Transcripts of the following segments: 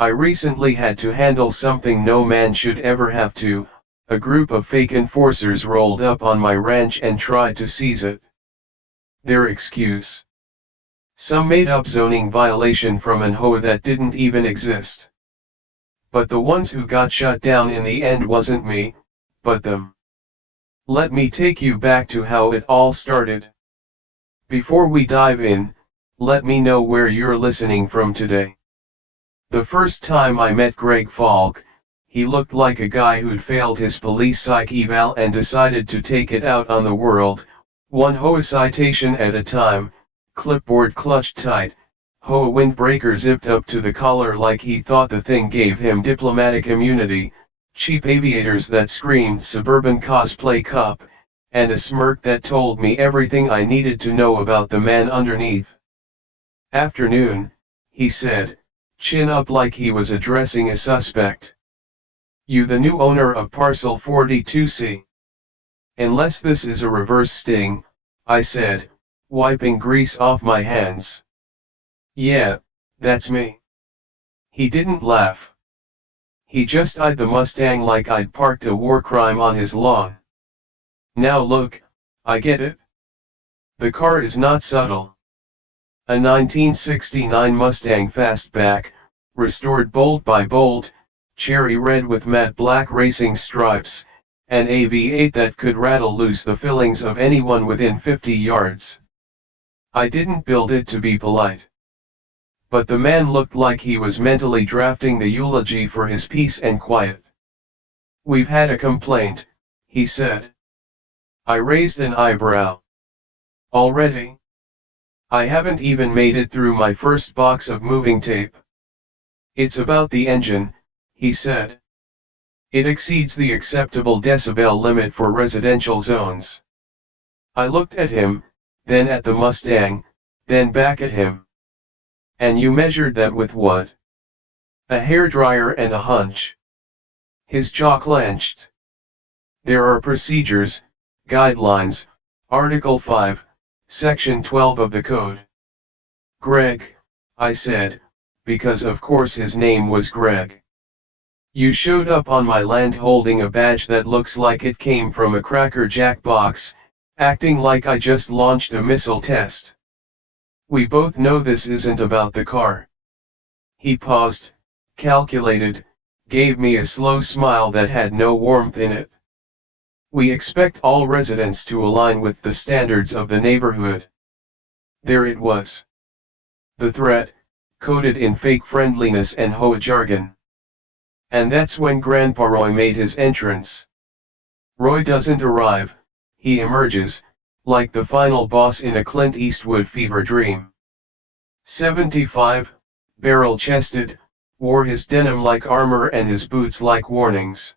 I recently had to handle something no man should ever have to. A group of fake enforcers rolled up on my ranch and tried to seize it. Their excuse: some made-up zoning violation from an HOA that didn't even exist. But the ones who got shut down in the end wasn't me, but them. Let me take you back to how it all started. Before we dive in, let me know where you're listening from today. The first time I met Greg Falk, he looked like a guy who'd failed his police psych eval and decided to take it out on the world, one HOA citation at a time, clipboard clutched tight, HOA windbreaker zipped up to the collar like he thought the thing gave him diplomatic immunity, cheap aviators that screamed suburban cosplay cop, and a smirk that told me everything I needed to know about the man underneath. "Afternoon," he said, chin up like he was addressing a suspect. "You the new owner of parcel 42C? Unless this is a reverse sting," I said, wiping grease off my hands. "Yeah, that's me." He didn't laugh. He just eyed the Mustang like I'd parked a war crime on his lawn. "Now look, I get it. The car is not subtle. A 1969 Mustang fastback, restored bolt by bolt, cherry red with matte black racing stripes, an AV8 that could rattle loose the fillings of anyone within 50 yards. I didn't build it to be polite. But the man looked like he was mentally drafting the eulogy for his peace and quiet. "We've had a complaint," he said. I raised an eyebrow. "Already? I haven't even made it through my first box of moving tape." "It's about the engine," he said. "It exceeds the acceptable decibel limit for residential zones." I looked at him, then at the Mustang, then back at him. "And you measured that with what?" "A hairdryer and a hunch." His jaw clenched. "There are procedures, guidelines, Article 5, Section 12 of the code." "Greg," I said, because of course his name was Greg. "You showed up on my land holding a badge that looks like it came from a Cracker Jack box, acting like I just launched a missile test. We both know this isn't about the car." He paused, calculated, gave me a slow smile that had no warmth in it. "We expect all residents to align with the standards of the neighborhood." There it was. The threat, coded in fake friendliness and HOA jargon. And that's when Grandpa Roy made his entrance. Roy doesn't arrive, he emerges, like the final boss in a Clint Eastwood fever dream. 75, barrel-chested, wore his denim like armor and his boots like warnings.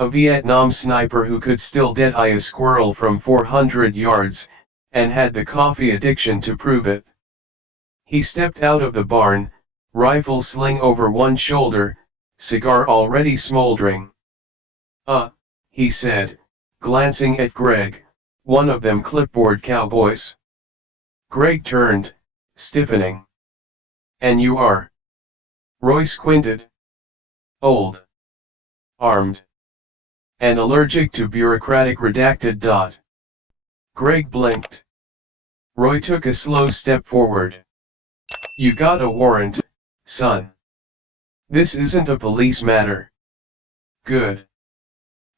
A Vietnam sniper who could still dead-eye a squirrel from 400 yards, and had the coffee addiction to prove it. He stepped out of the barn, rifle sling over one shoulder, cigar already smoldering. He said, glancing at Greg, "one of them clipboard cowboys?" Greg turned, stiffening. "And you are?" Roy squinted. "Old. Armed. And allergic to bureaucratic redacted dot." Greg blinked. Roy took a slow step forward. "You got a warrant, son. This isn't a police matter." "Good."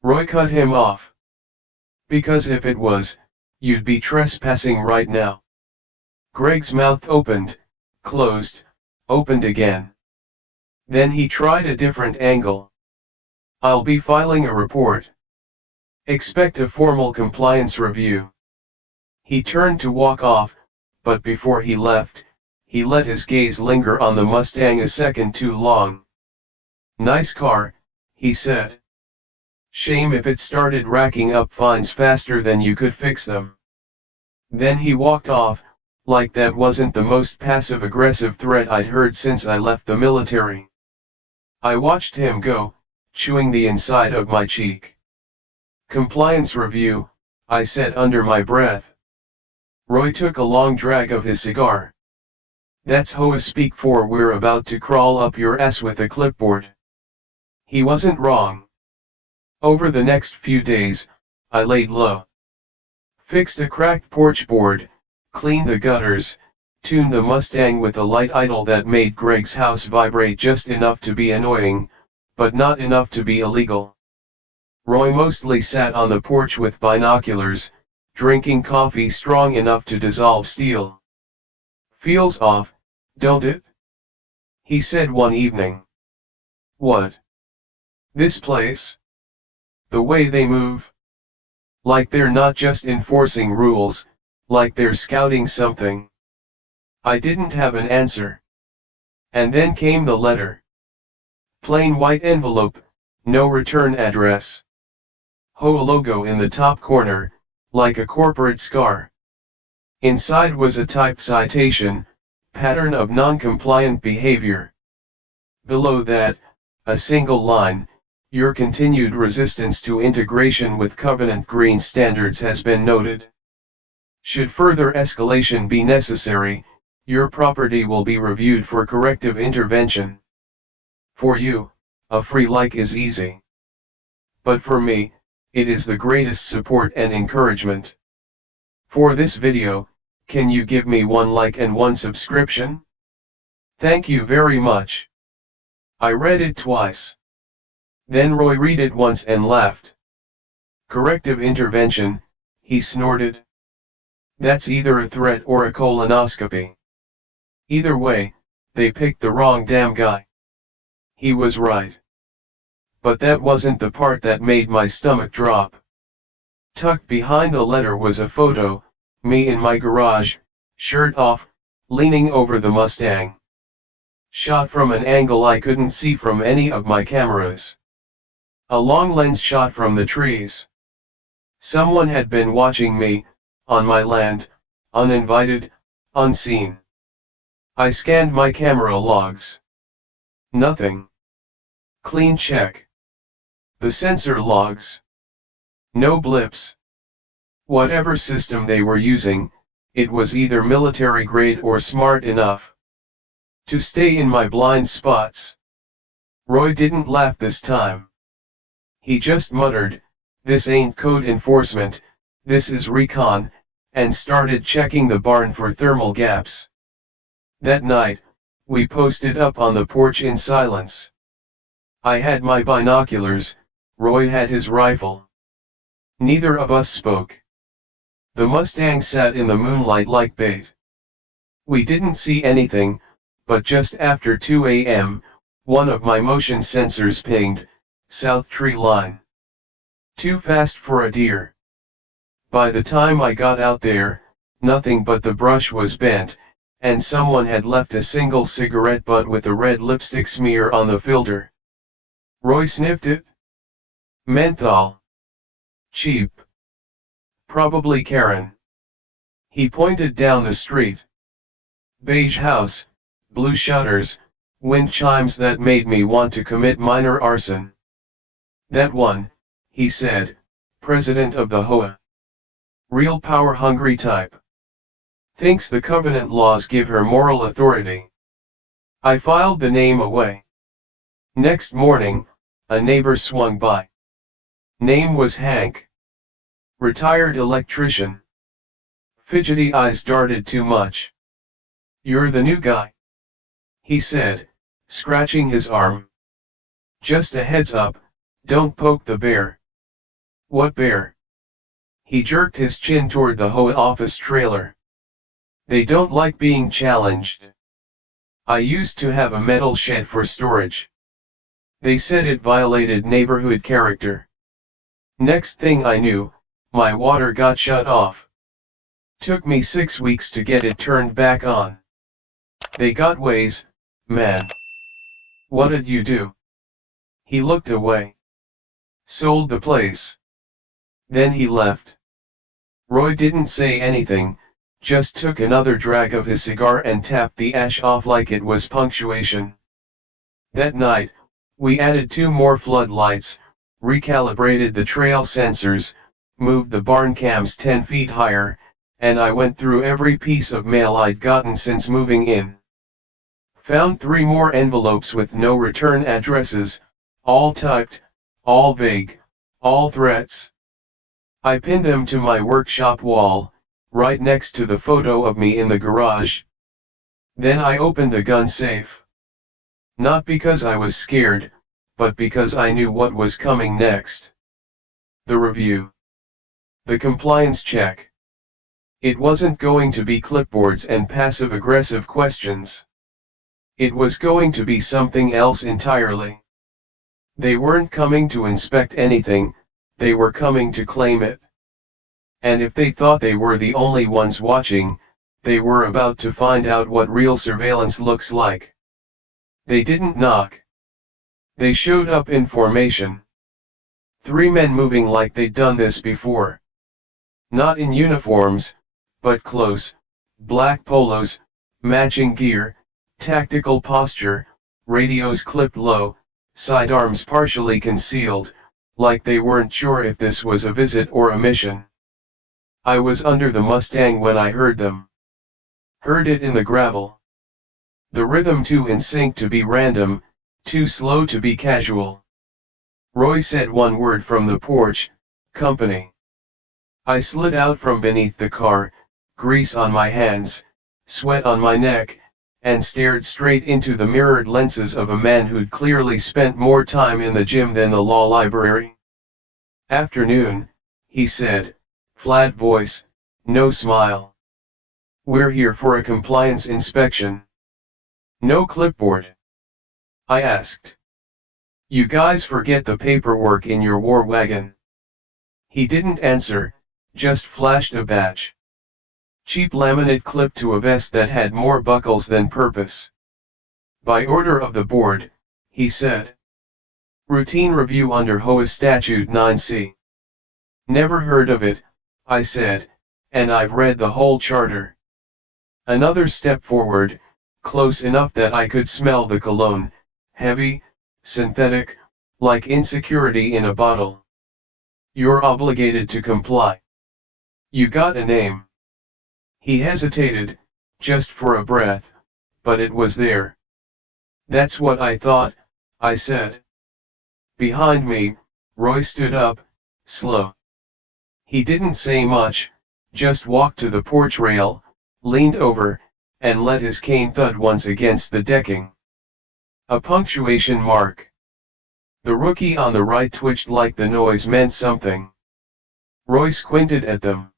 Roy cut him off. "Because if it was, you'd be trespassing right now." Greg's mouth opened, closed, opened again. Then he tried a different angle. "I'll be filing a report. Expect a formal compliance review." He turned to walk off, but before he left, he let his gaze linger on the Mustang a second too long. "Nice car," he said. "Shame if it started racking up fines faster than you could fix them." Then he walked off, like that wasn't the most passive-aggressive threat I'd heard since I left the military. I watched him go, chewing the inside of my cheek. "Compliance review," I said under my breath. Roy took a long drag of his cigar. That's HOA speak for we're about to crawl up your ass with a clipboard. He wasn't wrong. Over the next few days, I laid low. Fixed a cracked porch board, cleaned the gutters, tuned the Mustang with a light idle that made Greg's house vibrate just enough to be annoying, but not enough to be illegal. Roy mostly sat on the porch with binoculars, drinking coffee strong enough to dissolve steel. "Feels off, don't it?" he said one evening. "What? This place? The way they move? Like they're not just enforcing rules, like they're scouting something." I didn't have an answer. And then came the letter. Plain white envelope, no return address. HOA logo in the top corner, like a corporate scar. Inside was a typed citation, pattern of non-compliant behavior. Below that, a single line, your continued resistance to integration with Covenant Green standards has been noted. Should further escalation be necessary, your property will be reviewed for corrective intervention. For you, a free like is easy. But for me, it is the greatest support and encouragement. For this video, can you give me 1 like and 1 subscription? Thank you very much. I read it twice. Then Roy read it once and laughed. Corrective intervention, he snorted. That's either a threat or a colonoscopy. Either way, they picked the wrong damn guy. He was right. But that wasn't the part that made my stomach drop. Tucked behind the letter was a photo, me in my garage, shirt off, leaning over the Mustang. Shot from an angle I couldn't see from any of my cameras. A long lens shot from the trees. Someone had been watching me, on my land, uninvited, unseen. I scanned my camera logs. Nothing. Clean check. The sensor logs. No blips. Whatever system they were using, it was either military grade or smart enough to stay in my blind spots. Roy didn't laugh this time. He just muttered, "This ain't code enforcement, this is recon," and started checking the barn for thermal gaps. That night, we posted up on the porch in silence. I had my binoculars, Roy had his rifle. Neither of us spoke. The Mustang sat in the moonlight like bait. We didn't see anything, but just after 2 a.m., one of my motion sensors pinged, "South tree line. Too fast for a deer." By the time I got out there, nothing but the brush was bent, and someone had left a single cigarette butt with a red lipstick smear on the filter. Roy sniffed it. Menthol. Cheap. Probably Karen. He pointed down the street. Beige house, blue shutters, wind chimes that made me want to commit minor arson. "That one," he said, "president of the HOA. Real power-hungry type. Thinks the covenant laws give her moral authority." I filed the name away. Next morning, a neighbor swung by. Name was Hank. Retired electrician. Fidgety eyes darted too much. "You're the new guy," he said, scratching his arm. "Just a heads up, don't poke the bear." "What bear?" He jerked his chin toward the HOA office trailer. "They don't like being challenged. I used to have a metal shed for storage. They said it violated neighborhood character. Next thing I knew, my water got shut off. Took me 6 weeks to get it turned back on. They got ways, man." "What'd you do?" He looked away. "Sold the place." Then he left. Roy didn't say anything, just took another drag of his cigar and tapped the ash off like it was punctuation. That night, we added 2 more floodlights, recalibrated the trail sensors, moved the barn cams 10 feet higher, and I went through every piece of mail I'd gotten since moving in. Found 3 more envelopes with no return addresses, all typed, all vague, all threats. I pinned them to my workshop wall, right next to the photo of me in the garage. Then I opened the gun safe. Not because I was scared, but because I knew what was coming next. The review. The compliance check. It wasn't going to be clipboards and passive-aggressive questions. It was going to be something else entirely. They weren't coming to inspect anything, they were coming to claim it. And if they thought they were the only ones watching, they were about to find out what real surveillance looks like. They didn't knock. They showed up in formation. 3 men moving like they'd done this before. Not in uniforms, but close, black polos, matching gear, tactical posture, radios clipped low, sidearms partially concealed, like they weren't sure if this was a visit or a mission. I was under the Mustang when I heard them. Heard it in the gravel. The rhythm too in sync to be random, too slow to be casual. Roy said one word from the porch, company. I slid out from beneath the car, grease on my hands, sweat on my neck, and stared straight into the mirrored lenses of a man who'd clearly spent more time in the gym than the law library. Afternoon, he said, flat voice, no smile. We're here for a compliance inspection. No clipboard. I asked. You guys forget the paperwork in your war wagon. He didn't answer, just flashed a badge. Cheap laminate clipped to a vest that had more buckles than purpose. By order of the board, he said. Routine review under HOA Statute 9C. Never heard of it, I said, and I've read the whole charter. Another step forward, close enough that I could smell the cologne, heavy, synthetic, like insecurity in a bottle. You're obligated to comply. You got a name. He hesitated, just for a breath, but it was there. That's what I thought, I said. Behind me, Roy stood up, slow. He didn't say much, just walked to the porch rail, leaned over, and let his cane thud once against the decking. A punctuation mark. The rookie on the right twitched like the noise meant something. Roy squinted at them.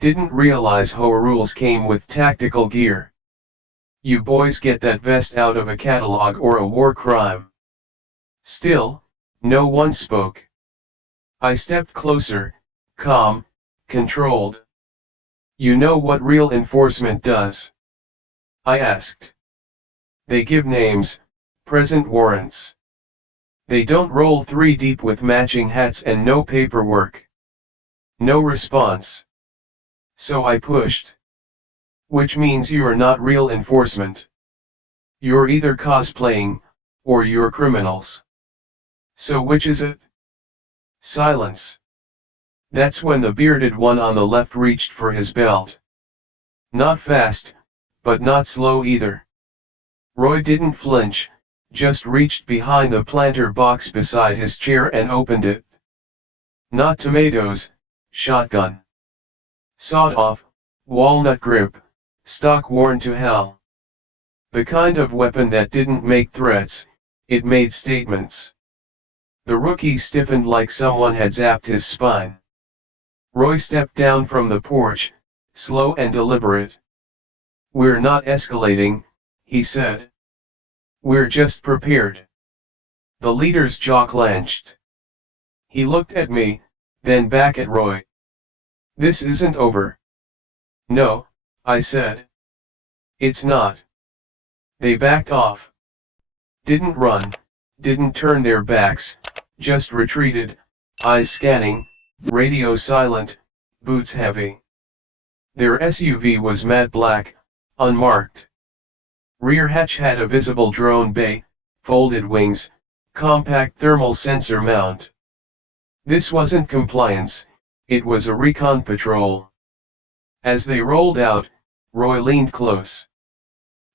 Didn't realize HOA rules came with tactical gear. You boys get that vest out of a catalog or a war crime. Still, no one spoke. I stepped closer, calm, controlled. You know what real enforcement does? I asked. They give names, present warrants. They don't roll 3 deep with matching hats and no paperwork. No response. So I pushed. Which means you're not real enforcement. You're either cosplaying, or you're criminals. So which is it? Silence. That's when the bearded one on the left reached for his belt. Not fast, but not slow either. Roy didn't flinch, just reached behind the planter box beside his chair and opened it. Not tomatoes, shotgun. Sawed off, walnut grip, stock worn to hell. The kind of weapon that didn't make threats, it made statements. The rookie stiffened like someone had zapped his spine. Roy stepped down from the porch, slow and deliberate. We're not escalating, he said. We're just prepared. The leader's jaw clenched. He looked at me, then back at Roy. This isn't over. No, I said. It's not. They backed off. Didn't run, didn't turn their backs, just retreated, eyes scanning, radio silent, boots heavy. Their SUV was matte black, unmarked. Rear hatch had a visible drone bay, folded wings, compact thermal sensor mount. This wasn't compliance, it was a recon patrol. As they rolled out, Roy leaned close.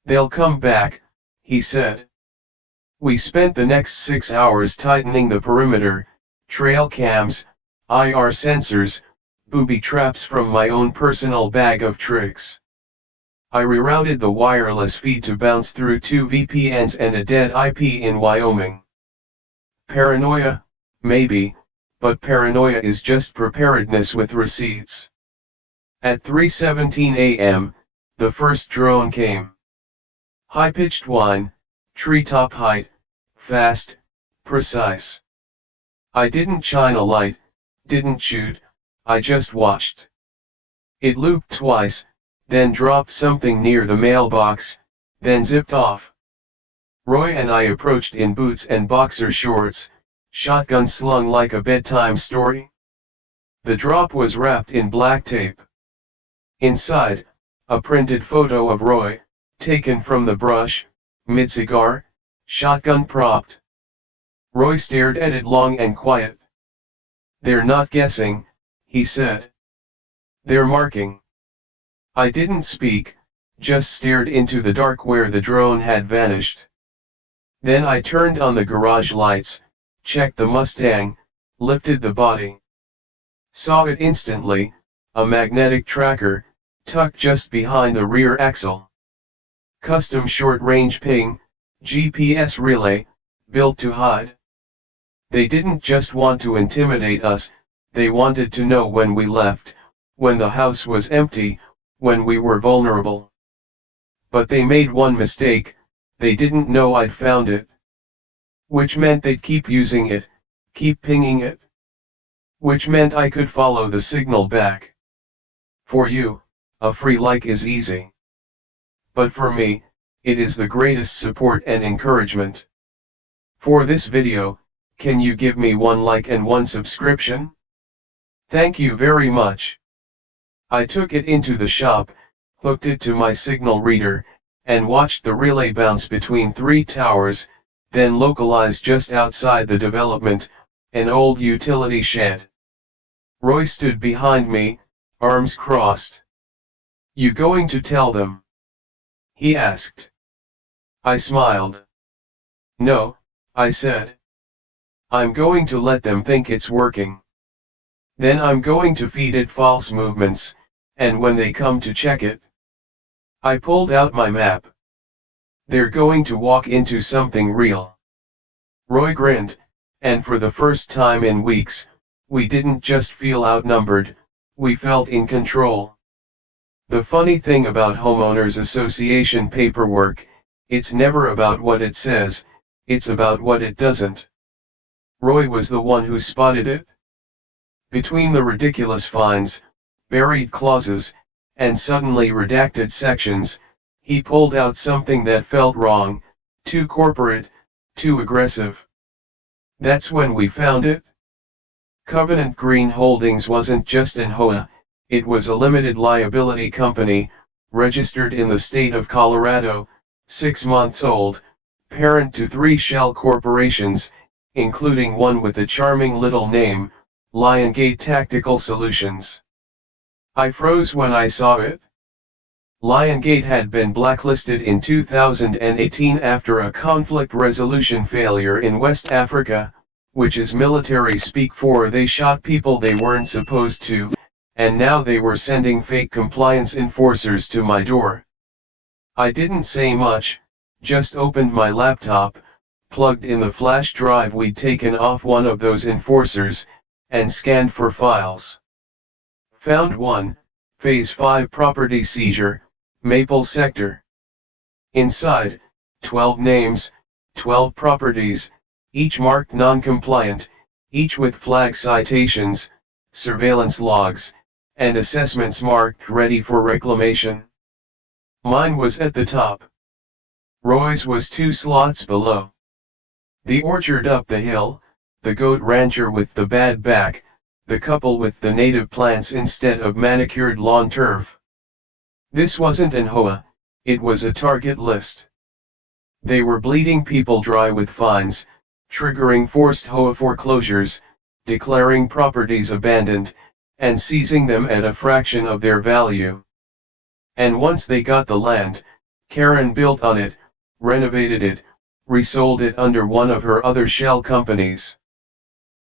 They'll come back, he said. We spent the next 6 hours tightening the perimeter, trail cams, IR sensors, booby traps from my own personal bag of tricks. I rerouted the wireless feed to bounce through 2 VPNs and a dead IP in Wyoming. Paranoia, maybe, but paranoia is just preparedness with receipts. At 3:17 a.m., the first drone came. High-pitched whine, treetop height, fast, precise. I didn't shine a light, didn't shoot, I just watched. It looped twice, then dropped something near the mailbox, then zipped off. Roy and I approached in boots and boxer shorts, shotgun slung like a bedtime story. The drop was wrapped in black tape. Inside, a printed photo of Roy, taken from the brush, mid-cigar, shotgun propped. Roy stared at it long and quiet. "They're not guessing," he said. "They're marking." I didn't speak, just stared into the dark where the drone had vanished. Then I turned on the garage lights, checked the Mustang, lifted the body. Saw it instantly, a magnetic tracker, tucked just behind the rear axle. Custom short-range ping, GPS relay, built to hide. They didn't just want to intimidate us, they wanted to know when we left, when the house was empty, when we were vulnerable. But they made one mistake, they didn't know I'd found it. Which meant they'd keep using it, keep pinging it. Which meant I could follow the signal back. For you, a free like is easy. But for me, it is the greatest support and encouragement. For this video, can you give me 1 like and 1 subscription? Thank you very much. I took it into the shop, hooked it to my signal reader, and watched the relay bounce between 3 towers, then localize just outside the development, an old utility shed. Roy stood behind me, arms crossed. "You going to tell them?" he asked. I smiled. "No," I said. "I'm going to let them think it's working. Then I'm going to feed it false movements, and when they come to check it..." I pulled out my map. "They're going to walk into something real." Roy grinned, and for the first time in weeks, we didn't just feel outnumbered, we felt in control. The funny thing about homeowners association paperwork, it's never about what it says, it's about what it doesn't. Roy was the one who spotted it. Between the ridiculous fines, buried clauses, and suddenly redacted sections, he pulled out something that felt wrong, too corporate, too aggressive. That's when we found it. Covenant Green Holdings wasn't just an HOA, it was a limited liability company, registered in the state of Colorado, 6 months old, parent to 3 shell corporations, including one with a charming little name, Liongate Tactical Solutions. I froze when I saw it. Liongate had been blacklisted in 2018 after a conflict resolution failure in West Africa, which is military speak for they shot people they weren't supposed to, and now they were sending fake compliance enforcers to my door. I didn't say much, just opened my laptop, plugged in the flash drive we'd taken off one of those enforcers, and scanned for files. Found one, Phase 5 property seizure, Maple Sector. Inside, 12 names, 12 properties, each marked non-compliant, each with flag citations, surveillance logs, and assessments marked ready for reclamation. Mine was at the top. Roy's was 2 slots below. The orchard up the hill, the goat rancher with the bad back, the couple with the native plants instead of manicured lawn turf. This wasn't an HOA, it was a target list. They were bleeding people dry with fines, triggering forced HOA foreclosures, declaring properties abandoned, and seizing them at a fraction of their value. And once they got the land, Karen built on it, renovated it, resold it under one of her other shell companies.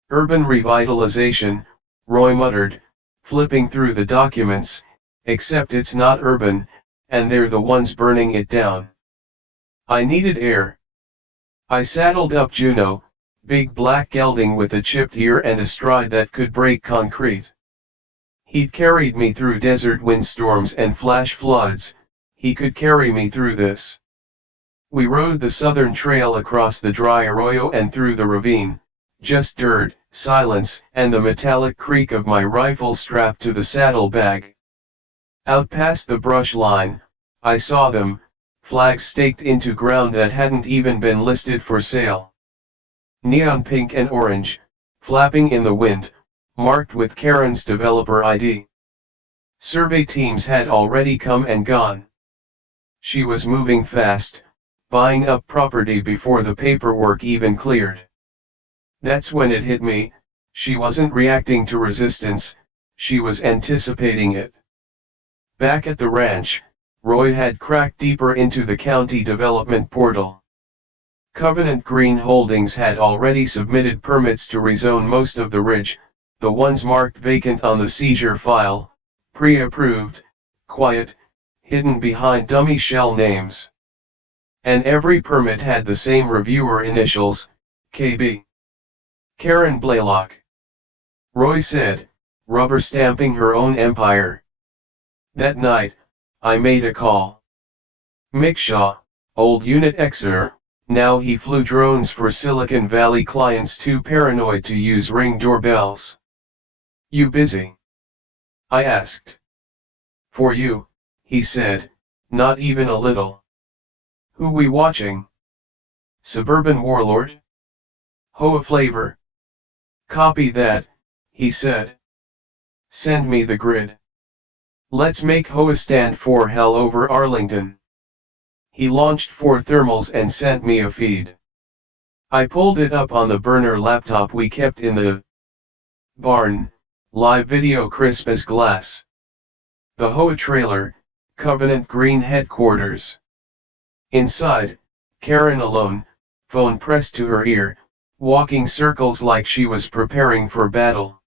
Urban revitalization, Roy muttered, flipping through the documents, except it's not urban, and they're the ones burning it down. I needed air. I saddled up Juno, big black gelding with a chipped ear and a stride that could break concrete. He'd carried me through desert windstorms and flash floods, he could carry me through this. We rode the southern trail across the dry arroyo and through the ravine, just dirt, silence, and the metallic creak of my rifle strapped to the saddlebag. Out past the brush line, I saw them, flags staked into ground that hadn't even been listed for sale. Neon pink and orange, flapping in the wind, marked with Karen's developer ID. Survey teams had already come and gone. She was moving fast, buying up property before the paperwork even cleared. That's when it hit me, she wasn't reacting to resistance, she was anticipating it. Back at the ranch, Roy had cracked deeper into the county development portal. Covenant Green Holdings had already submitted permits to rezone most of the ridge, the ones marked vacant on the seizure file, pre-approved, quiet, hidden behind dummy shell names. And every permit had the same reviewer initials, KB. Karen Blaylock. Roy said, rubber stamping her own empire. That night, I made a call. Mick Shaw, old Unit Xer, now he flew drones for Silicon Valley clients too paranoid to use Ring doorbells. You busy? I asked. For you, he said, not even a little. Who we watching? Suburban Warlord? HOA flavor? Copy that, he said. Send me the grid. Let's make HOA stand for hell over Arlington. He launched 4 thermals and sent me a feed. I pulled it up on the burner laptop we kept in the barn, live video crisp as glass. The HOA trailer, Covenant Green headquarters. Inside, Karen alone, phone pressed to her ear, walking circles like she was preparing for battle.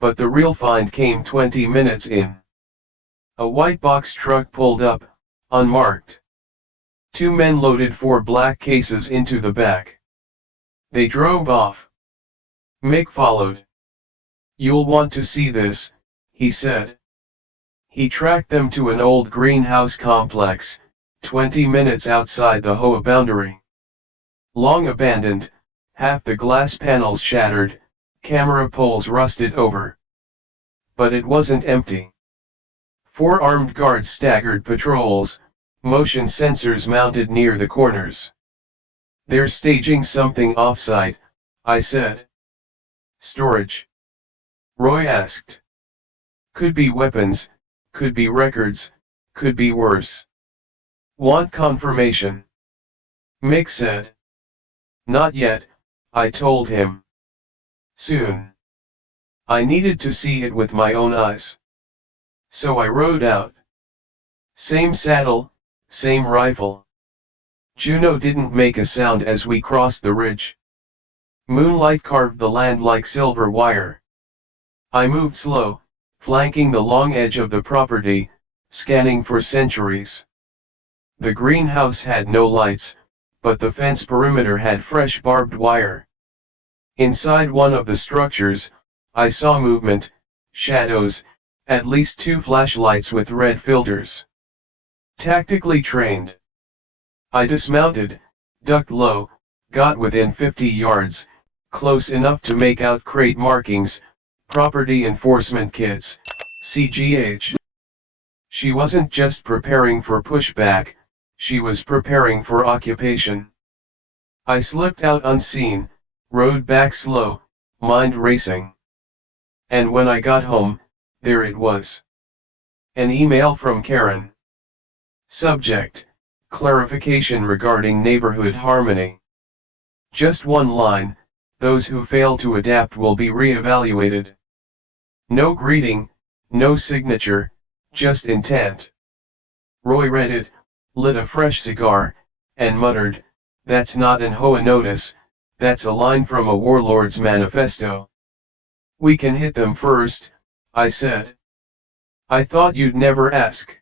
But the real find came 20 minutes in. A white box truck pulled up, unmarked. 2 men loaded 4 black cases into the back. They drove off. Mick followed. You'll want to see this, he said. He tracked them to an old greenhouse complex, 20 minutes outside the HOA boundary. Long abandoned, half the glass panels shattered, camera poles rusted over. But it wasn't empty. 4 armed guards staggered patrols, motion sensors mounted near the corners. They're staging something offsite, I said. Storage? Roy asked. Could be weapons, could be records, could be worse. Want confirmation? Mick said. Not yet, I told him. Soon. I needed to see it with my own eyes. So I rode out. Same saddle, same rifle. Juno didn't make a sound as we crossed the ridge. Moonlight carved the land like silver wire. I moved slow, flanking the long edge of the property, scanning for sentries. The greenhouse had no lights, but the fence perimeter had fresh barbed wire. Inside one of the structures, I saw movement, shadows, at least 2 flashlights with red filters. Tactically trained. I dismounted, ducked low, got within 50 yards, close enough to make out crate markings, property enforcement kits, CGH. She wasn't just preparing for pushback, she was preparing for occupation. I slipped out unseen, rode back slow, mind racing. And when I got home, there it was. An email from Karen. Subject: clarification regarding neighborhood harmony. Just one line: those who fail to adapt will be re-evaluated. No greeting, no signature, just intent. Roy read it, lit a fresh cigar, and muttered, "That's not an HOA notice, that's a line from a warlord's manifesto." "We can hit them first," I said. "I thought you'd never ask."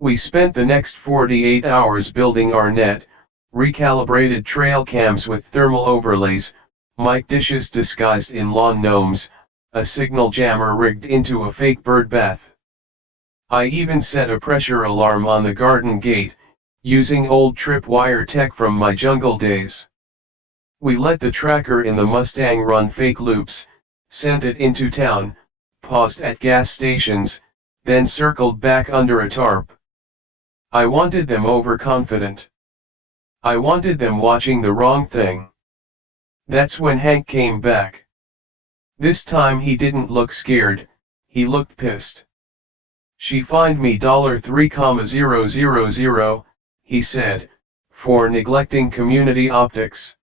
We spent the next 48 hours building our net, recalibrated trail cams with thermal overlays, mic dishes disguised in lawn gnomes, a signal jammer rigged into a fake bird bath. I even set a pressure alarm on the garden gate, using old tripwire tech from my jungle days. We let the tracker in the Mustang run fake loops, sent it into town, paused at gas stations, then circled back under a tarp. I wanted them overconfident. I wanted them watching the wrong thing. That's when Hank came back. This time he didn't look scared, he looked pissed. "She fined me $3,000, he said, for neglecting community optics."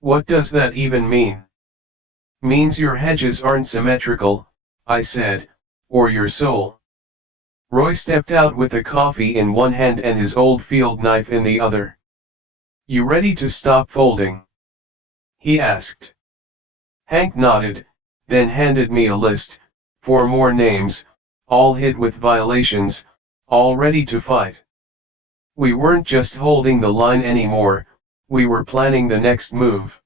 "What does that even mean?" "Means your hedges aren't symmetrical," I said, "or your soul." Roy stepped out with a coffee in one hand and his old field knife in the other. "You ready to stop folding?" he asked. Hank nodded, then handed me a list, 4 more names, all hit with violations, all ready to fight. We weren't just holding the line anymore, we were planning the next move.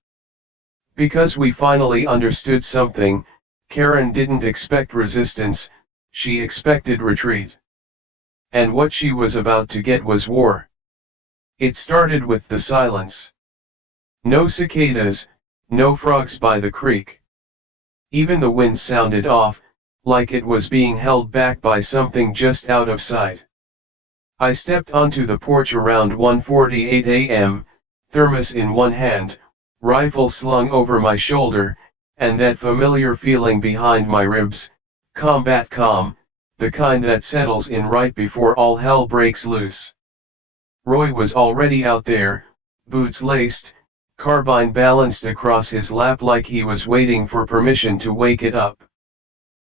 Because we finally understood something, Karen didn't expect resistance, she expected retreat. And what she was about to get was war. It started with the silence. No cicadas, no frogs by the creek. Even the wind sounded off, like it was being held back by something just out of sight. I stepped onto the porch around 1:48 a.m., thermos in one hand, rifle slung over my shoulder, and that familiar feeling behind my ribs, combat calm, the kind that settles in right before all hell breaks loose. Roy was already out there, boots laced, carbine balanced across his lap like he was waiting for permission to wake it up.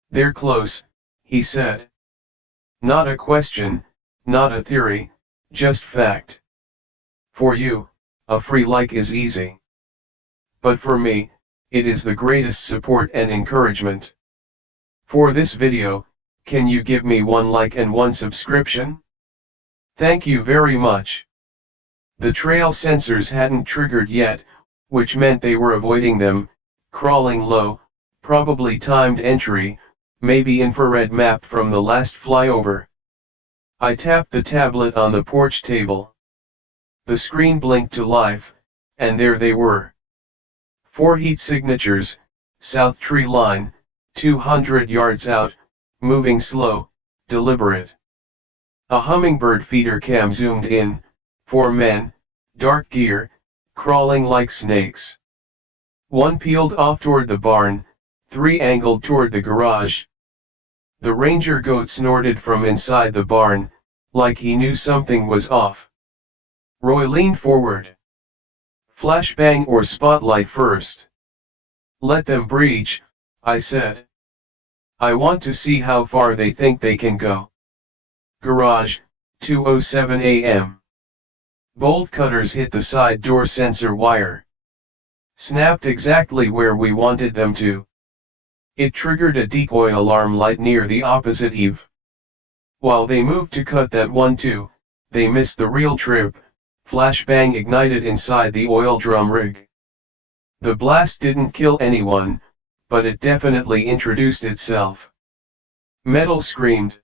"They're close," he said. "Not a question, not a theory, just fact. For you, a free like is easy. But for me, it is the greatest support and encouragement. For this video, can you give me 1 like and 1 subscription? Thank you very much." The trail sensors hadn't triggered yet, which meant they were avoiding them, crawling low, probably timed entry, maybe infrared map from the last flyover. I tapped the tablet on the porch table. The screen blinked to life, and there they were. 4 heat signatures, south tree line, 200 yards out, moving slow, deliberate. A hummingbird feeder cam zoomed in, 4 men, dark gear, crawling like snakes. 1 peeled off toward the barn, 3 angled toward the garage. The ranger goat snorted from inside the barn, like he knew something was off. Roy leaned forward. "Flashbang or spotlight first?" "Let them breach," I said. "I want to see how far they think they can go." Garage, 2:07 a.m. Bolt cutters hit the side door sensor wire. Snapped exactly where we wanted them to. It triggered a decoy alarm light near the opposite eave. While they moved to cut that one too, they missed the real trip. Flashbang ignited inside the oil drum rig. The blast didn't kill anyone, but it definitely introduced itself. Metal screamed.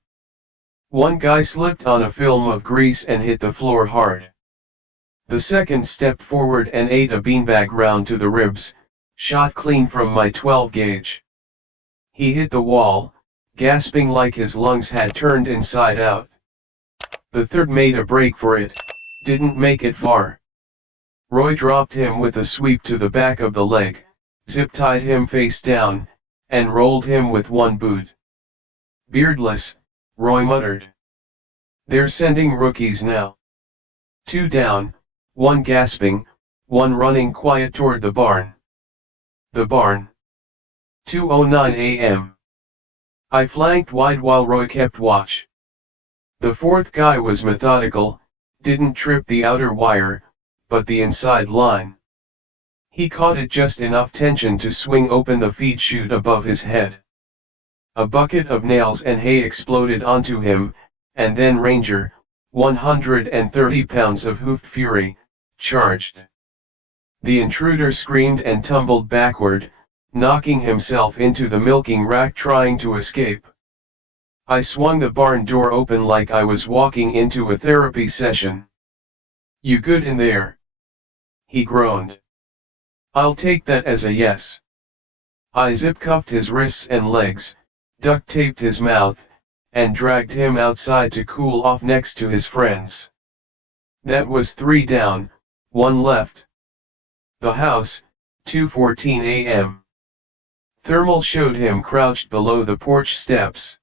1 guy slipped on a film of grease and hit the floor hard. The second stepped forward and ate a beanbag round to the ribs, shot clean from my 12 gauge. He hit the wall, gasping like his lungs had turned inside out. The third made a break for it, didn't make it far. Roy dropped him with a sweep to the back of the leg, zip-tied him face down, and rolled him with 1 boot. "Beardless," Roy muttered. "They're sending rookies now." 2 down, 1 gasping, 1 running quiet toward the barn. The barn. 2:09 a.m. I flanked wide while Roy kept watch. The 4th guy was methodical, didn't trip the outer wire, but the inside line. He caught it just enough tension to swing open the feed chute above his head. A bucket of nails and hay exploded onto him, and then Ranger, 130 pounds of hoofed fury, charged. The intruder screamed and tumbled backward, knocking himself into the milking rack trying to escape. I swung the barn door open like I was walking into a therapy session. "You good in there?" he groaned. "I'll take that as a yes." I zip-cuffed his wrists and legs, duct-taped his mouth, and dragged him outside to cool off next to his friends. That was 3 down, 1 left. The house, 2:14 a.m. Thermal showed him crouched below the porch steps.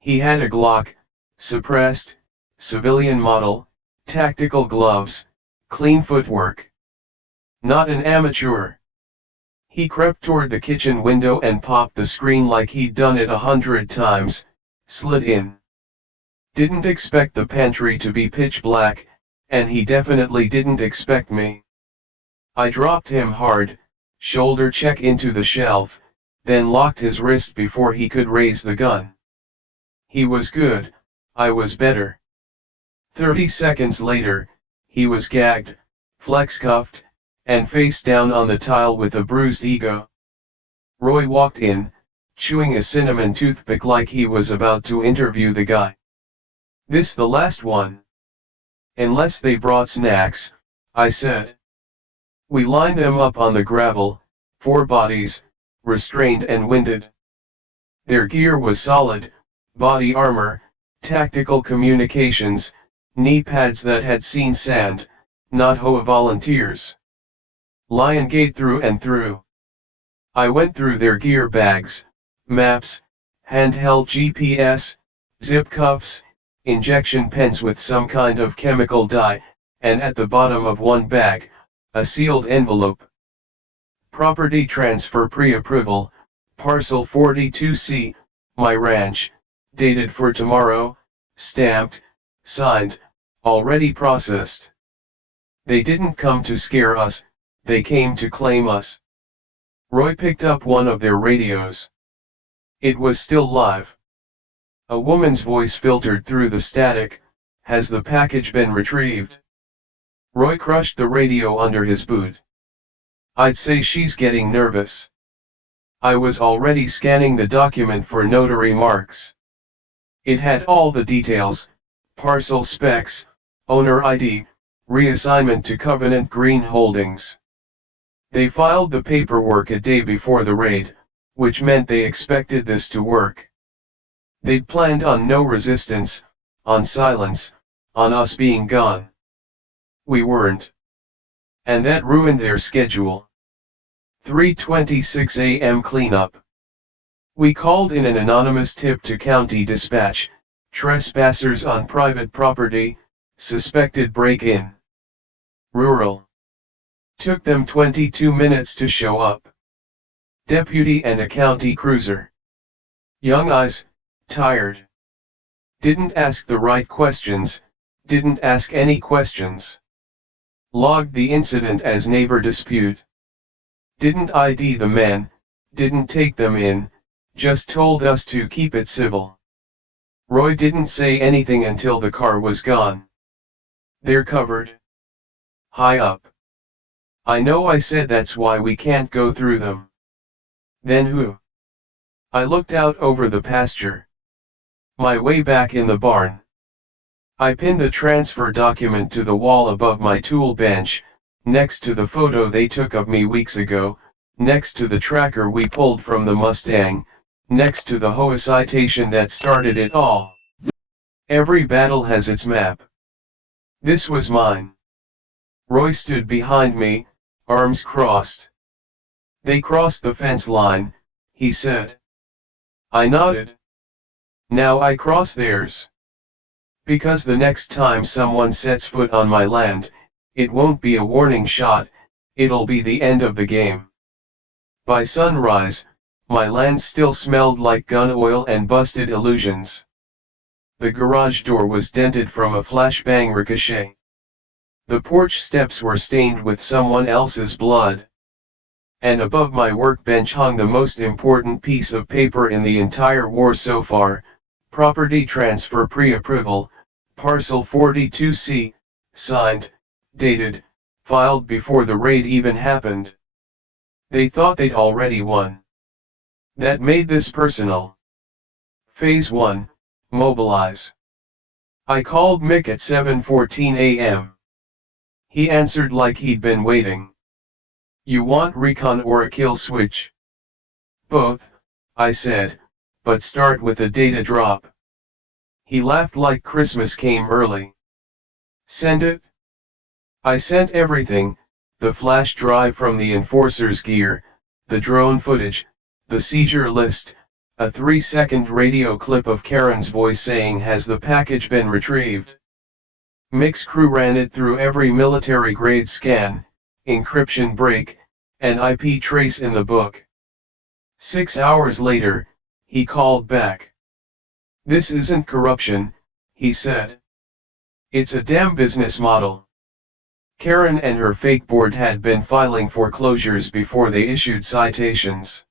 He had a Glock, suppressed, civilian model, tactical gloves, clean footwork. Not an amateur. He crept toward the kitchen window and popped the screen like he'd done it 100 times, slid in. Didn't expect the pantry to be pitch black, and he definitely didn't expect me. I dropped him hard, shoulder check into the shelf, then locked his wrist before he could raise the gun. He was good, I was better. 30 seconds later, he was gagged, flex-cuffed, and face down on the tile with a bruised ego. Roy walked in, chewing a cinnamon toothpick like he was about to interview the guy. "This the last one?" "Unless they brought snacks," I said. We lined them up on the gravel, 4 bodies, restrained and winded. Their gear was solid, body armor, tactical communications, knee pads that had seen sand, not HOA volunteers. Lion Gate through and through. I went through their gear bags, maps, handheld GPS, zip cuffs, injection pens with some kind of chemical dye, and at the bottom of one bag, a sealed envelope. Property transfer pre-approval, parcel 42C, my ranch, dated for tomorrow, stamped, signed, already processed. They didn't come to scare us, they came to claim us. Roy picked up one of their radios. It was still live. A woman's voice filtered through the static. "Has the package been retrieved?" Roy crushed the radio under his boot. "I'd say she's getting nervous." I was already scanning the document for notary marks. It had all the details, parcel specs, owner ID, reassignment to Covenant Green Holdings. They filed the paperwork a day before the raid, which meant they expected this to work. They'd planned on no resistance, on silence, on us being gone. We weren't. And that ruined their schedule. 3:26 a.m. cleanup. We called in an anonymous tip to County Dispatch, trespassers on private property, suspected break-in. Rural. Took them 22 minutes to show up. Deputy and a county cruiser. Young eyes, tired. Didn't ask the right questions, didn't ask any questions. Logged the incident as neighbor dispute. Didn't ID the men, didn't take them in, just told us to keep it civil. Roy didn't say anything until the car was gone. They're covered. High up. I know I said that's why we can't go through them. Then who? I looked out over the pasture. My way back in the barn. I pinned the transfer document to the wall above my tool bench, next to the photo they took of me weeks ago, next to the tracker we pulled from the Mustang, next to the HOA citation that started it all. Every battle has its map. This was mine. Roy stood behind me, arms crossed. They crossed the fence line, he said. I nodded. Now I cross theirs. Because the next time someone sets foot on my land, it won't be a warning shot, it'll be the end of the game. By sunrise, my land still smelled like gun oil and busted illusions. The garage door was dented from a flashbang ricochet. The porch steps were stained with someone else's blood. And above my workbench hung the most important piece of paper in the entire war so far, property transfer pre-approval, parcel 42C, signed, dated, filed before the raid even happened. They thought they'd already won. That made this personal. Phase 1, mobilize. I called Mick at 7:14 a.m. He answered like he'd been waiting. You want recon or a kill switch? Both, I said, but start with a data drop. He laughed like Christmas came early. Send it? I sent everything, the flash drive from the enforcer's gear, the drone footage, the seizure list, a 3-second radio clip of Karen's voice saying has the package been retrieved. Mick's crew ran it through every military-grade scan, encryption break, and IP trace in the book. 6 hours later, he called back. This isn't corruption, he said. It's a damn business model. Karen and her fake board had been filing foreclosures before they issued citations.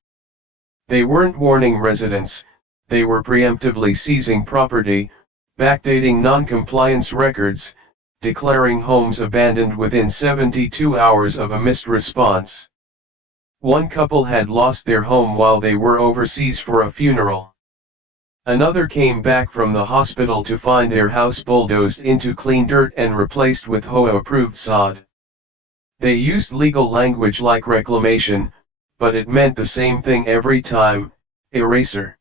They weren't warning residents, they were preemptively seizing property, backdating non-compliance records, declaring homes abandoned within 72 hours of a missed response. One couple had lost their home while they were overseas for a funeral. Another came back from the hospital to find their house bulldozed into clean dirt and replaced with HOA-approved sod. They used legal language like reclamation, but it meant the same thing every time: eraser.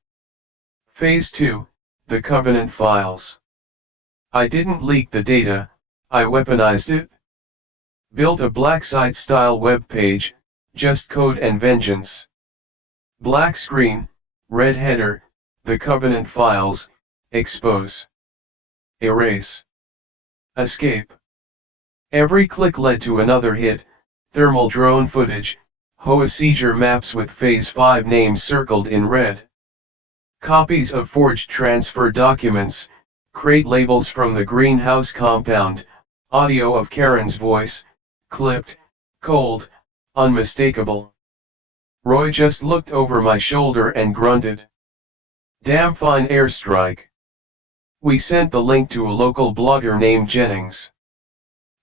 Phase 2, the Covenant files. I didn't leak the data, I weaponized it. Built a black site-style web page, just code and vengeance. Black screen, red header, the Covenant files, expose. Erase. Escape. Every click led to another hit: thermal drone footage, HOA seizure maps with Phase 5 names circled in red. Copies of forged transfer documents, crate labels from the greenhouse compound, audio of Karen's voice, clipped, cold, unmistakable. Roy just looked over my shoulder and grunted. Damn fine airstrike. We sent the link to a local blogger named Jennings.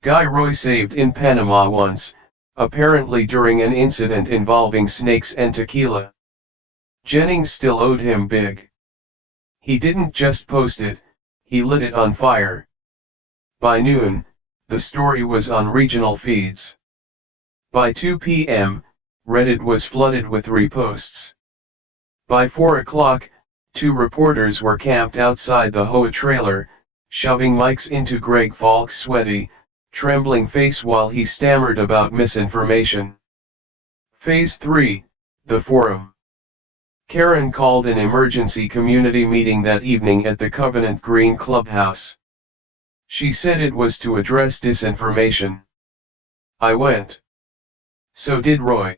Guy Roy saved in Panama once, apparently during an incident involving snakes and tequila. Jennings still owed him big. He didn't just post it, he lit it on fire. By noon, the story was on regional feeds. By 2 p.m., Reddit was flooded with reposts. By 4 o'clock, 2 reporters were camped outside the HOA trailer, shoving mics into Greg Falk's sweaty, trembling face while he stammered about misinformation. Phase 3, the forum. Karen called an emergency community meeting that evening at the Covenant Green Clubhouse. She said it was to address disinformation. I went. So did Roy.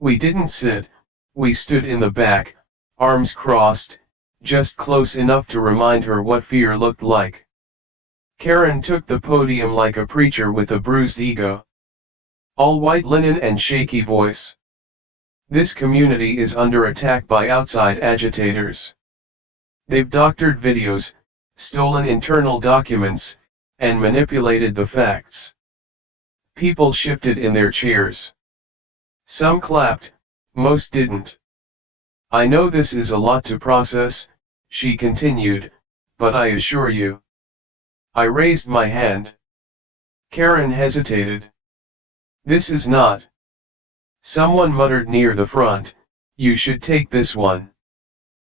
We didn't sit, we stood in the back, arms crossed, just close enough to remind her what fear looked like. Karen took the podium like a preacher with a bruised ego. All white linen and shaky voice. This community is under attack by outside agitators. They've doctored videos, stolen internal documents, and manipulated the facts. People shifted in their chairs. Some clapped, most didn't. I know this is a lot to process, she continued, but I assure you. I raised my hand. Karen hesitated. This is not. Someone muttered near the front, you should take this one.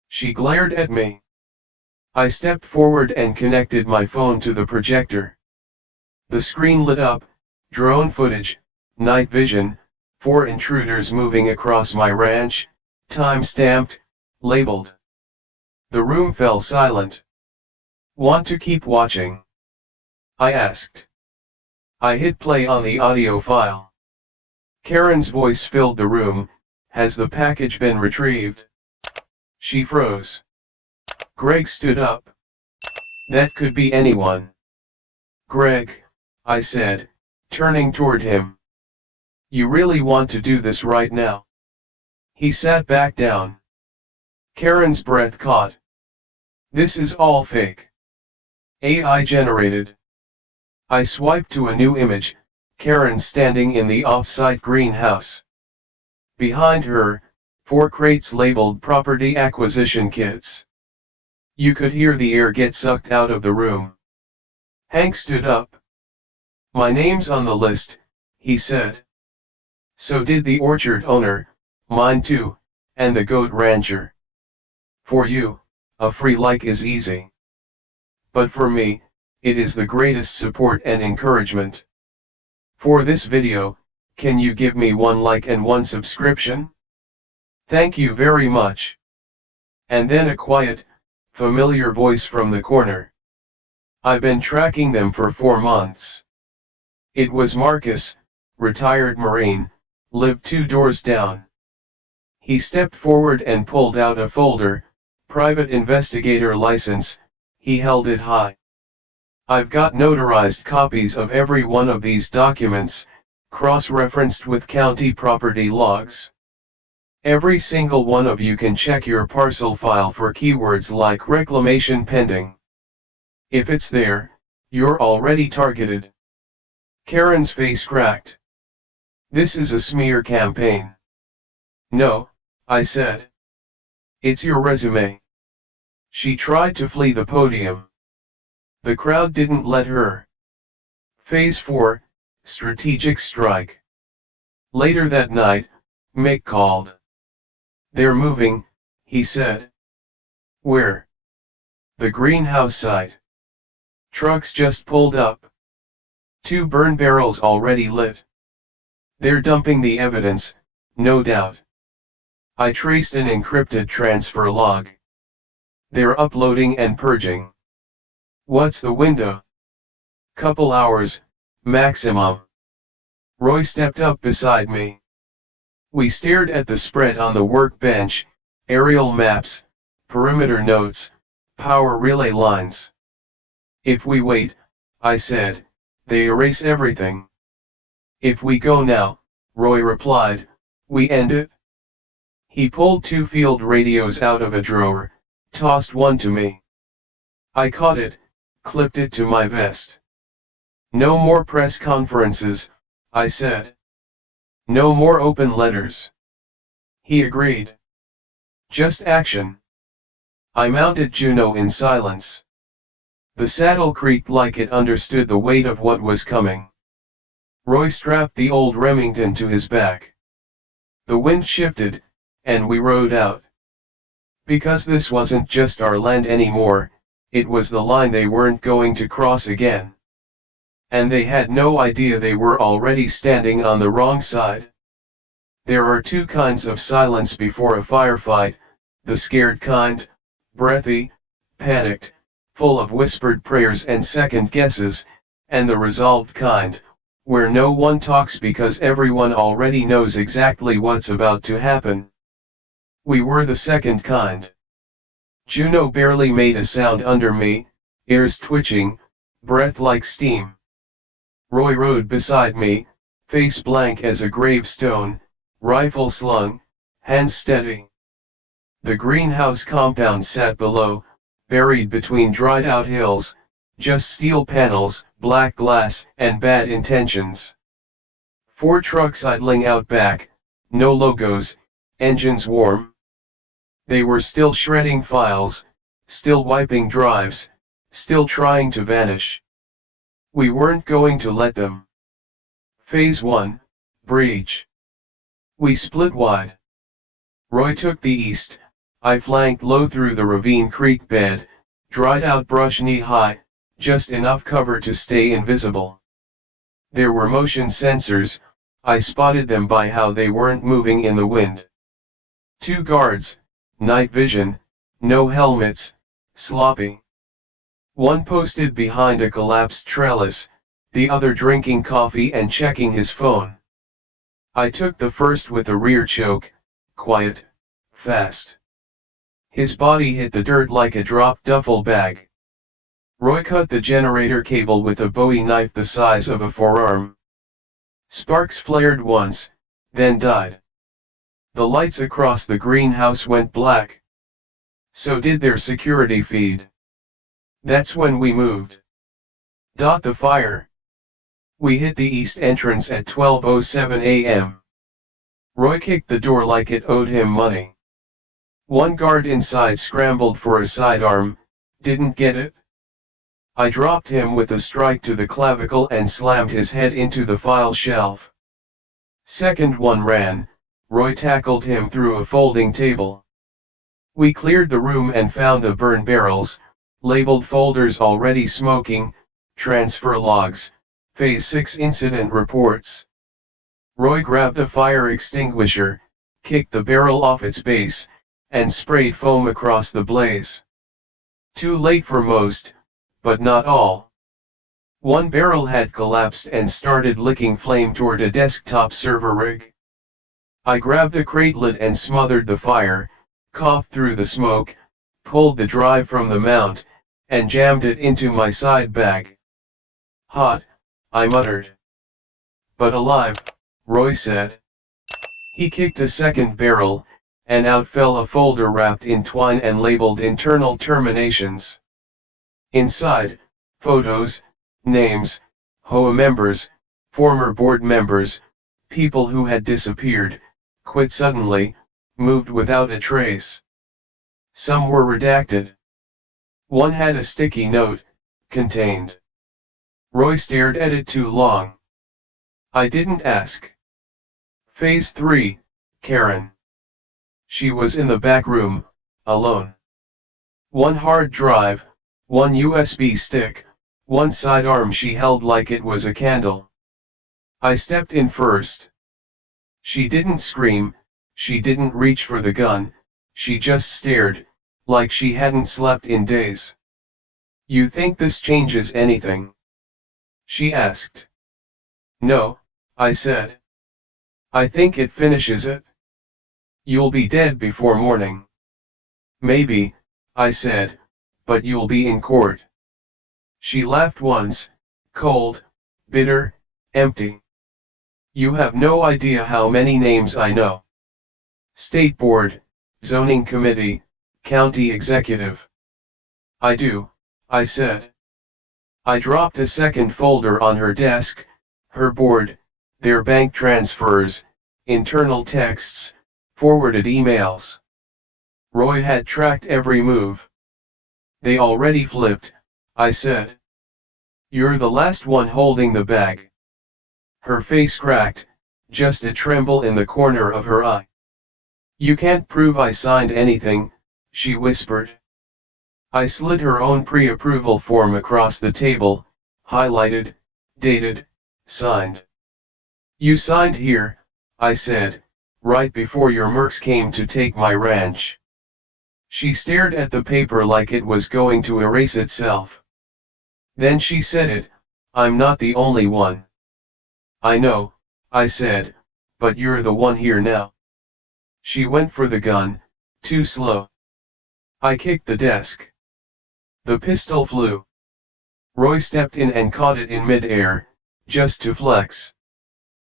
She glared at me. I stepped forward and connected my phone to the projector. The screen lit up, drone footage, night vision, 4 intruders moving across my ranch, time-stamped, labeled. The room fell silent. Want to keep watching? I asked. I hit play on the audio file. Karen's voice filled the room. Has the package been retrieved? She froze. Greg stood up. That could be anyone. Greg, I said, turning toward him. You really want to do this right now? He sat back down. Karen's breath caught. This is all fake. AI generated. I swiped to a new image, Karen standing in the off-site greenhouse. Behind her, 4 crates labeled property acquisition kits. You could hear the air get sucked out of the room. Hank stood up. My name's on the list, he said. So did the orchard owner, mine too, and the goat rancher. For you, a free like is easy. But for me, it is the greatest support and encouragement. For this video, can you give me 1 like and 1 subscription? Thank you very much. And then a quiet, familiar voice from the corner. I've been tracking them for 4 months. It was Marcus, retired Marine, lived 2 doors down. He stepped forward and pulled out a folder, private investigator license, he held it high. I've got notarized copies of every one of these documents, cross-referenced with county property logs. Every single one of you can check your parcel file for keywords like reclamation pending. If it's there, you're already targeted. Karen's face cracked. This is a smear campaign. No, I said. It's your resume. She tried to flee the podium. The crowd didn't let her. Phase 4, Strategic Strike. Later that night, Mick called. They're moving, he said. Where? The greenhouse site. Trucks just pulled up. 2 burn barrels already lit. They're dumping the evidence, no doubt. I traced an encrypted transfer log. They're uploading and purging. What's the window? Couple hours, maximum. Roy stepped up beside me. We stared at the spread on the workbench, aerial maps, perimeter notes, power relay lines. If we wait, I said, they erase everything. If we go now, Roy replied, we end it. He pulled 2 field radios out of a drawer, tossed one to me. I caught it, clipped it to my vest. No more press conferences, I said. No more open letters. He agreed. Just action. I mounted Juno in silence. The saddle creaked like it understood the weight of what was coming. Roy strapped the old Remington to his back. The wind shifted, and we rode out. Because this wasn't just our land anymore, it was the line they weren't going to cross again. And they had no idea they were already standing on the wrong side. There are 2 kinds of silence before a firefight, the scared kind, breathy, panicked, full of whispered prayers and second guesses, and the resolved kind, where no one talks because everyone already knows exactly what's about to happen. We were the second kind. Juno barely made a sound under me, ears twitching, breath like steam. Roy rode beside me, face blank as a gravestone, rifle slung, hands steady. The greenhouse compound sat below, buried between dried-out hills, just steel panels, black glass, and bad intentions. 4 trucks idling out back, no logos, engines warm. They were still shredding files, still wiping drives, still trying to vanish. We weren't going to let them. Phase 1, Breach. We split wide. Roy took the east, I flanked low through the ravine creek bed, dried out brush knee-high, just enough cover to stay invisible. There were motion sensors, I spotted them by how they weren't moving in the wind. 2 guards, night vision, no helmets, sloppy. One posted behind a collapsed trellis, the other drinking coffee and checking his phone. I took the first with a rear choke, quiet, fast. His body hit the dirt like a dropped duffel bag. Roy cut the generator cable with a Bowie knife the size of a forearm. Sparks flared once, then died. The lights across the greenhouse went black. So did their security feed. That's when we moved. The fire. We hit the east entrance at 12:07 a.m. Roy kicked the door like it owed him money. One guard inside scrambled for a sidearm, didn't get it. I dropped him with a strike to the clavicle and slammed his head into the file shelf. Second one ran, Roy tackled him through a folding table. We cleared the room and found the burn barrels, labeled folders already smoking, transfer logs, Phase 6 incident reports. Roy grabbed a fire extinguisher, kicked the barrel off its base, and sprayed foam across the blaze. Too late for most, but not all. One barrel had collapsed and started licking flame toward a desktop server rig. I grabbed a crate lid and smothered the fire, coughed through the smoke, pulled the drive from the mount, and jammed it into my side bag. Hot, I muttered. But alive, Roy said. He kicked a second barrel, and out fell a folder wrapped in twine and labeled internal terminations. Inside, photos, names, HOA members, former board members, people who had disappeared, quit suddenly, moved without a trace. Some were redacted. One had a sticky note, contained. Roy stared at it too long. I didn't ask. Phase 3, Karen. She was in the back room, alone. One hard drive, one USB stick, one sidearm she held like it was a candle. I stepped in first. She didn't scream, she didn't reach for the gun, she just stared, like she hadn't slept in days. You think this changes anything? She asked. No, I said. I think it finishes it. You'll be dead before morning. Maybe, I said, but you'll be in court. She laughed once, cold, bitter, empty. You have no idea how many names I know. State board, zoning committee, county executive. I do, I said. I dropped a second folder on her desk, her board, their bank transfers, internal texts, forwarded emails. Roy had tracked every move. They already flipped, I said. You're the last one holding the bag. Her face cracked, just a tremble in the corner of her eye. You can't prove I signed anything, she whispered. I slid her own pre-approval form across the table, highlighted, dated, signed. You signed here, I said, right before your mercs came to take my ranch. She stared at the paper like it was going to erase itself. Then she said it, I'm not the only one. I know, I said, but you're the one here now. She went for the gun, too slow. I kicked the desk. The pistol flew. Roy stepped in and caught it in mid-air, just to flex.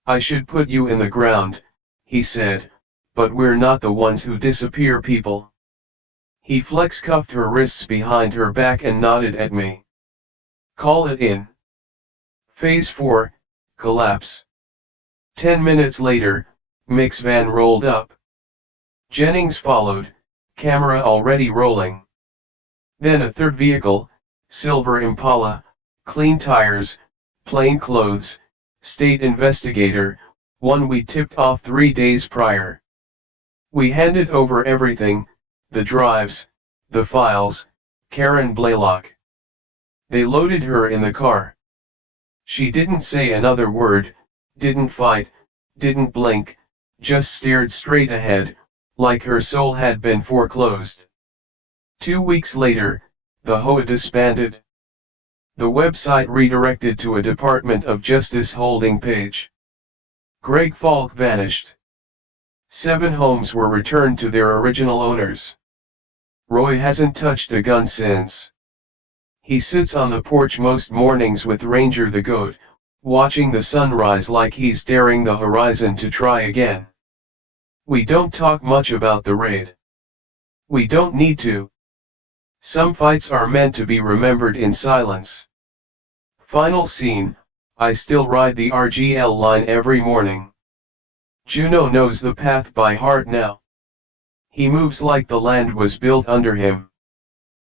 I should put you in the ground, he said, but we're not the ones who disappear people. He flex-cuffed her wrists behind her back and nodded at me. Call it in. Phase 4, collapse. 10 minutes later, Mick's van rolled up. Jennings followed, camera already rolling. Then a third vehicle, silver Impala, clean tires, plain clothes, state investigator, one we tipped off 3 days prior. We handed over everything, the drives, the files, Karen Blaylock. They loaded her in the car. She didn't say another word, didn't fight, didn't blink, just stared straight ahead, like her soul had been foreclosed. 2 weeks later, the HOA disbanded. The website redirected to a Department of Justice holding page. Greg Falk vanished. 7 homes were returned to their original owners. Roy hasn't touched a gun since. He sits on the porch most mornings with Ranger the goat, watching the sunrise like he's daring the horizon to try again. We don't talk much about the raid. We don't need to. Some fights are meant to be remembered in silence. Final scene, I still ride the RGL line every morning. Juno knows the path by heart now. He moves like the land was built under him.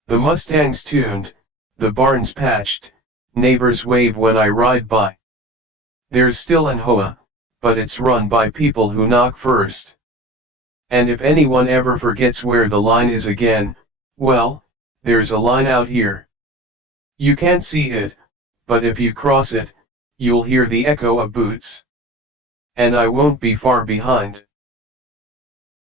The Mustang's tuned, the barn's patched, neighbors wave when I ride by. There's still an HOA, but it's run by people who knock first. And if anyone ever forgets where the line is again, well, there's a line out here. You can't see it, but if you cross it, you'll hear the echo of boots. And I won't be far behind.